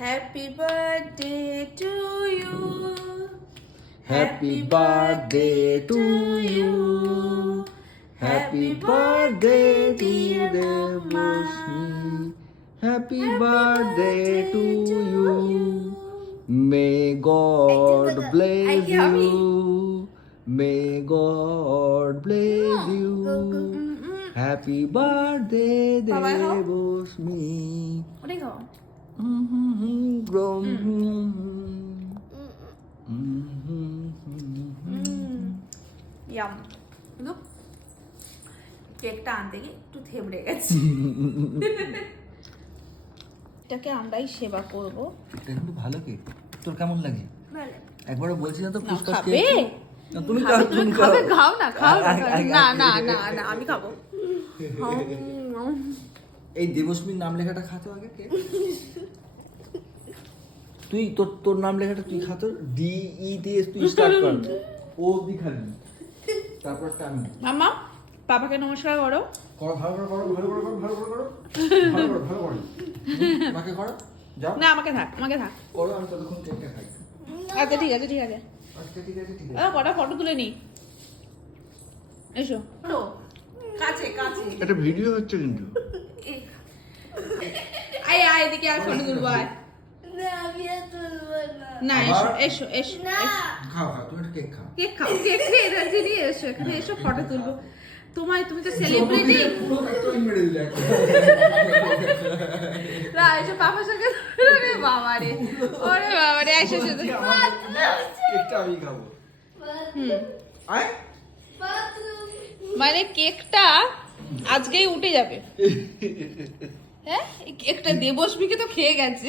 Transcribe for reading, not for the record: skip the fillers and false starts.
Happy birthday to you. Happy birthday to you. Happy birthday dear Devoshni. Happy birthday to you. May God bless you. May God bless you. Happy birthday Bye-bye, ho. Devoshni. ওটাই খাও। Yam. কিন্তু কেকটা আনতে গিয়ে একটু থেবড়ে গেছে। এটাকে আমরাই সেবা করব। এটা কিন্তু ভালো কেক। তোর কেমন লাগে? ভালো। একবারও বলছি না তো না, পুষ্পা খাবে? কেক। না তুমি খাবে, খাও, তুমি খাবে, খাও না, খাও না। আগে- না, আগে- না, না, না, আমি খাবো। এই দেবস্মীর নাম লেখাটা খাতো আগে কে? তুই তোর নাম লেখাটা তুই খাতো ডি ই দিয়ে তুই স্টার্ট কর ও দি খাবি তারপরটা আমি মাম্মা পাপাকে নমস্কার করো। করো ভালো করে করো ভালো করে করো ভালো করে করো ভালো করে আমাকে করো যাও না আমাকে থাক করো আমি ততক্ষণ কেকটা খাই আচ্ছা ঠিক আছে ঠিক আছে আচ্ছা ঠিক আছে কটা ফটো তুলে নি এসো কাছে কাছে এটা ভিডিও হচ্ছে কিন্তু আয় আয় এদিকে আর ফটো তুলবো আয় না এসো এসো এসো খাও তুমি একটা কেক খাও কেক খাও কেক খেয়ে এনার্জি নিয়ে এসো এখানে এসো ফটো তুলবো তুমি তো সেলিব্রিটি মেরে দিলে না এসো পাপার সঙ্গে ওরে বাবারে এসো এসো কেকটা আমি খাবো আয় মানে কেকটা আজকেই উঠে যাবে হ্যাঁ এই কেকটা দেবস্মীকে তো খেয়ে গেছে